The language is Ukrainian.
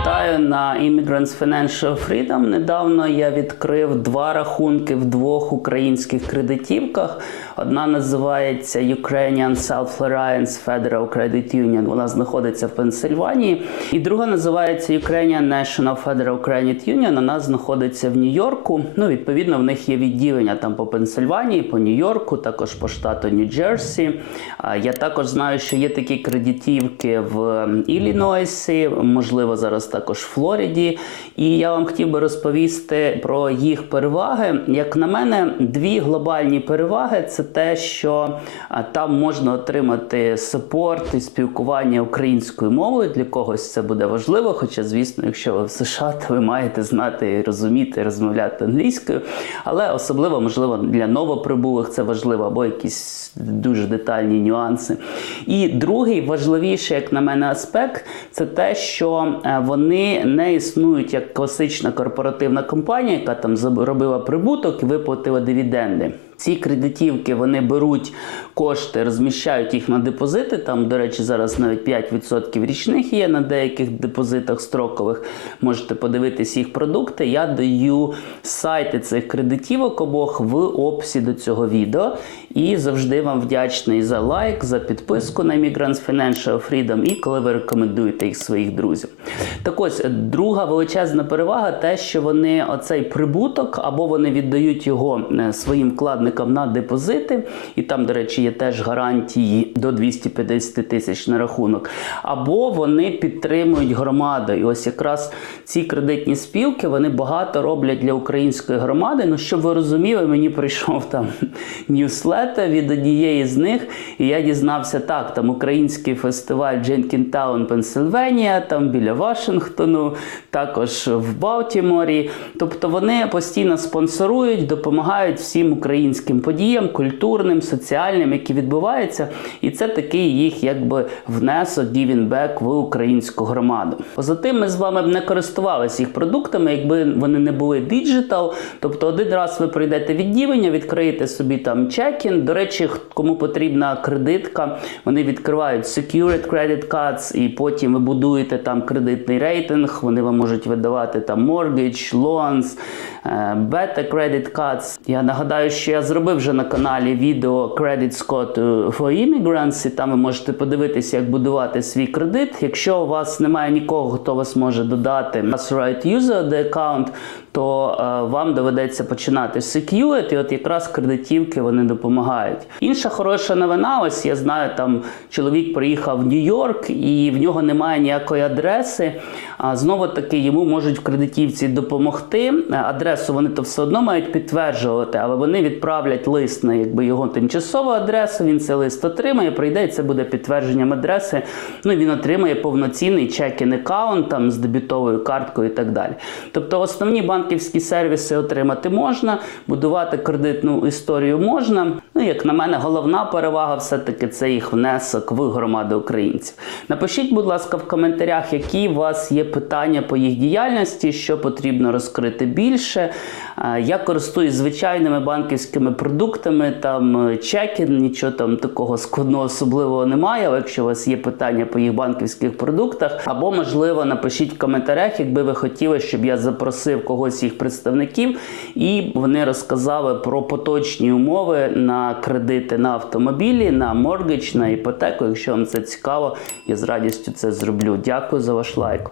Вітаю на Immigrants Financial Freedom. Недавно я відкрив два рахунки в двох українських кредитівках. Одна називається Ukrainian Self-Reliance Federal Credit Union. Вона знаходиться в Пенсильванії. І друга називається Ukrainian National Federal Credit Union. Вона знаходиться в Нью-Йорку. Ну, відповідно, в них є відділення там по Пенсильванії, по Нью-Йорку, також по штату Нью-Джерсі. Я також знаю, що є такі кредитівки в Іллінойсі, можливо, зараз також в Флориді. І я вам хотів би розповісти про їх переваги. Як на мене, дві глобальні переваги це те, що там можна отримати супорт і спілкування українською мовою. Для когось це буде важливо. Хоча, звісно, якщо ви в США, то ви маєте знати розуміти, розмовляти англійською. Але особливо, можливо, для новоприбулих це важливо, або якісь дуже детальні нюанси. І другий важливіший, як на мене, аспект це те, що е, вони не існують як класична корпоративна компанія, яка там заробила прибуток і виплатила дивіденди. Ці кредитівки вони беруть кошти, розміщають їх на депозити. Там, до речі, зараз навіть 5% річних є на деяких депозитах строкових. Можете подивитись їх продукти. Я даю сайти цих кредитівок обох в описі до цього відео. І завжди вам вдячний за лайк, за підписку на Immigrants Financial Freedom і коли ви рекомендуєте їх своїх друзів. Так ось, друга величезна перевага те, що вони оцей прибуток або вони віддають його е, своїм вкладникам на депозити, і там, до речі, є теж гарантії до 250 тисяч на рахунок, або вони підтримують громаду. І ось якраз ці кредитні спілки вони багато роблять для української громади. Ну, щоб ви розуміли, мені прийшов там ньюслетер від однієї з них, і я дізнався так: там український фестиваль Дженкінтаун, Пенсильванія, там біля Вашингтону, також в Балтіморі. Тобто вони постійно спонсорують, допомагають всім українським подіям, культурним, соціальним, які відбуваються. І це такий їх якби внесок back в українську громаду. Поза тим, ми з вами б не користувалися їх продуктами, якби вони не були діджитал. Тобто один раз ви прийдете відділення, відкриєте собі там чекін. До речі, кому потрібна кредитка, вони відкривають secured credit cards, і потім ви будуєте там кредитний рейтинг. Вони вам можуть видавати там mortgage, loans, е, beta credit cards. Я нагадаю, що я зробив вже на каналі відео Credit Score for Immigrants, і там ви можете подивитися, як будувати свій кредит. Якщо у вас немає нікого, хто вас може додати right user the account, то е, вам доведеться починати з і от якраз кредитівки вони допомагають. Інша хороша новина, ось я знаю, там чоловік приїхав в Нью-Йорк і в нього немає ніякої адреси. А знову таки йому можуть в кредитівці допомогти. Е, Адресу вони то все одно мають підтверджувати, але вони відправлять лист на якби його тимчасову адресу. Він цей лист отримає, прийде і це буде підтвердженням адреси. Ну він отримає повноцінний чекін аккаунт там з дебітовою карткою і так далі. Тобто основні банківські сервіси отримати можна, будувати кредитну історію можна. Ну, як на мене, головна перевага все-таки це їх внесок в громаду українців. Напишіть, будь ласка, в коментарях, які у вас є питання по їх діяльності, що потрібно розкрити більше. Я користуюсь звичайними банківськими продуктами, там е, чекін, нічого там такого складного особливого немає. Але якщо у вас є питання по їх банківських продуктах, або можливо напишіть в коментарях, якби ви хотіли, щоб я запросив когось їх представників, і вони розказали про поточні умови кредити на автомобілі, на моргідж, на іпотеку. Якщо вам це цікаво, я з радістю це зроблю. Дякую за ваш лайк.